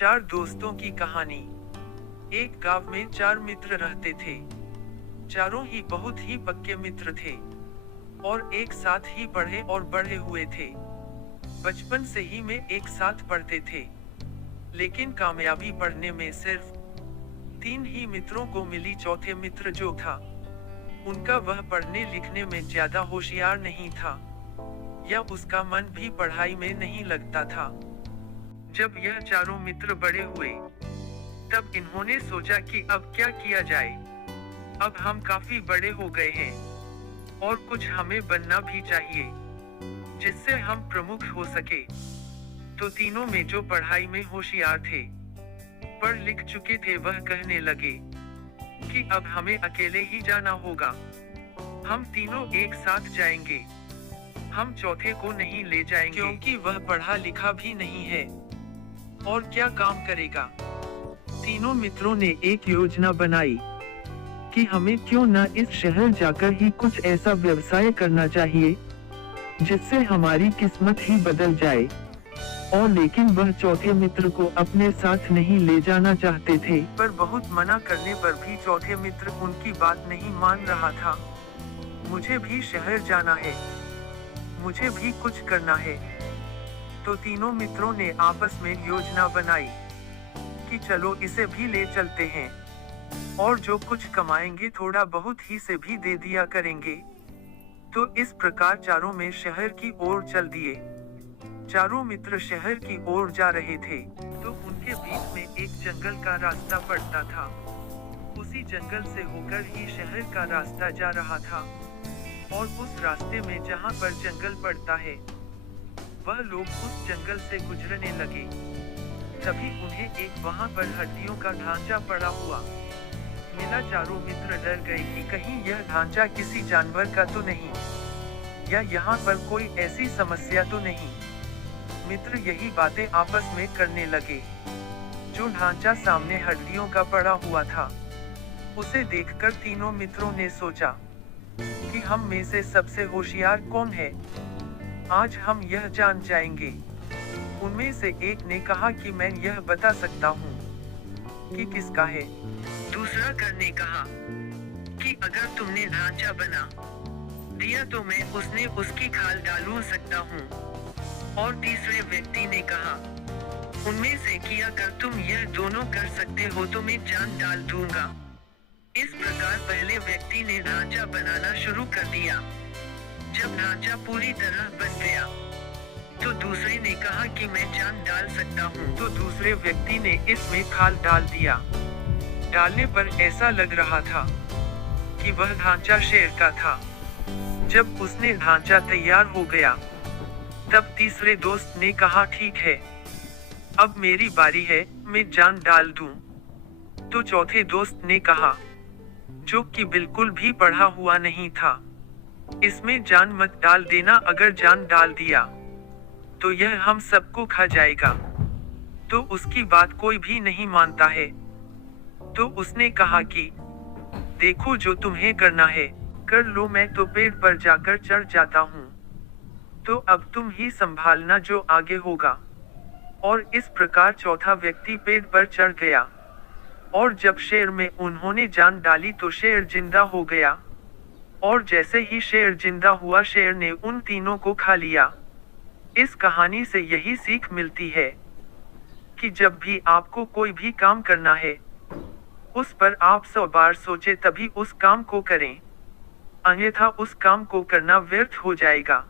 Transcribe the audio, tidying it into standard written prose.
चार दोस्तों की कहानी। एक गांव में चार मित्र रहते थे। चारों ही बहुत ही पक्के मित्र थे और एक साथ ही पढ़े और बढ़े हुए थे। बचपन से ही में एक साथ पढ़ते थे, लेकिन कामयाबी पढ़ने में सिर्फ तीन ही मित्रों को मिली। चौथे मित्र जो था, उनका वह पढ़ने लिखने में ज्यादा होशियार नहीं था, या उसका मन भी पढ़ाई में नहीं लगता था। जब यह चारों मित्र बड़े हुए, तब इन्होंने सोचा कि अब क्या किया जाए। अब हम काफी बड़े हो गए हैं और कुछ हमें बनना भी चाहिए, जिससे हम प्रमुख हो सके। तो तीनों में जो पढ़ाई में होशियार थे, पढ़ लिख चुके थे, वह कहने लगे कि अब हमें अकेले ही जाना होगा। हम तीनों एक साथ जाएंगे, हम चौथे को नहीं ले जाएंगे, क्योंकि वह पढ़ा लिखा भी नहीं है और क्या काम करेगा। तीनों मित्रों ने एक योजना बनाई कि हमें क्यों न इस शहर जाकर ही कुछ ऐसा व्यवसाय करना चाहिए जिससे हमारी किस्मत ही बदल जाए। और लेकिन वह चौथे मित्र को अपने साथ नहीं ले जाना चाहते थे, पर बहुत मना करने पर भी चौथे मित्र उनकी बात नहीं मान रहा था। मुझे भी शहर जाना है, मुझे भी कुछ करना है। तो तीनों मित्रों ने आपस में योजना बनाई कि चलो इसे भी ले चलते हैं, और जो कुछ कमाएंगे थोड़ा बहुत ही से भी दे दिया करेंगे। तो इस प्रकार चारों में शहर की ओर चल दिए। चारों मित्र शहर की ओर जा रहे थे, तो उनके बीच में एक जंगल का रास्ता पड़ता था। उसी जंगल से होकर ही शहर का रास्ता जा रहा था, और उस रास्ते में जहाँ पर जंगल पड़ता है, वह लोग उस जंगल से गुजरने लगे। तभी उन्हें एक वहाँ पर हड्डियों का ढांचा पड़ा हुआ मिला। चारों मित्र डर गए कि कहीं यह ढांचा किसी जानवर का तो नहीं, या यहाँ पर कोई ऐसी समस्या तो नहीं। मित्र यही बातें आपस में करने लगे। जो ढांचा सामने हड्डियों का पड़ा हुआ था, उसे देखकर तीनों मित्रों ने सोचा कि हम में से सबसे होशियार कौन है, आज हम यह जान जाएंगे। उनमें से एक ने कहा कि मैं यह बता सकता हूँ कि किसका है। दूसरा ने कहा कि अगर तुमने ढांचा बना दिया तो मैं उसने उसकी खाल डालू सकता हूँ। और तीसरे व्यक्ति ने कहा, उनमें से कि अगर तुम यह दोनों कर सकते हो तो मैं जान डाल दूंगा। इस प्रकार पहले व्यक्ति ने ढांचा बनाना शुरू कर दिया। जब ढांचा पूरी तरह बन गया, तो दूसरे ने कहा कि मैं जान डाल सकता हूँ। तो दूसरे व्यक्ति ने इसमें खाल डाल दिया। डालने पर ऐसा लग रहा था कि वह ढांचा शेर का था। जब उसने ढांचा तैयार हो गया, तब तीसरे दोस्त ने कहा, ठीक है, अब मेरी बारी है, मैं जान डाल दूं। तो चौथे दोस्त ने कहा, जो कि बिल्कुल भी पढ़ा हुआ नहीं था, इसमें जान मत डाल देना, अगर जान डाल दिया तो यह हम सबको खा जाएगा। तो उसकी बात कोई भी नहीं मानता है। तो उसने कहा कि देखो, जो तुम्हें करना है कर लो, मैं तो पेड़ पर जाकर चढ़ जाता हूँ। तो अब तुम ही संभालना जो आगे होगा। और इस प्रकार चौथा व्यक्ति पेड़ पर चढ़ गया, और जब शेर में उन्होंने जान डाली तो शेर जिंदा हो गया। और जैसे ही शेर जिंदा हुआ, शेर ने उन तीनों को खा लिया। इस कहानी से यही सीख मिलती है कि जब भी आपको कोई भी काम करना है, उस पर आप 100 बार सोचे तभी उस काम को करें, अन्यथा उस काम को करना व्यर्थ हो जाएगा।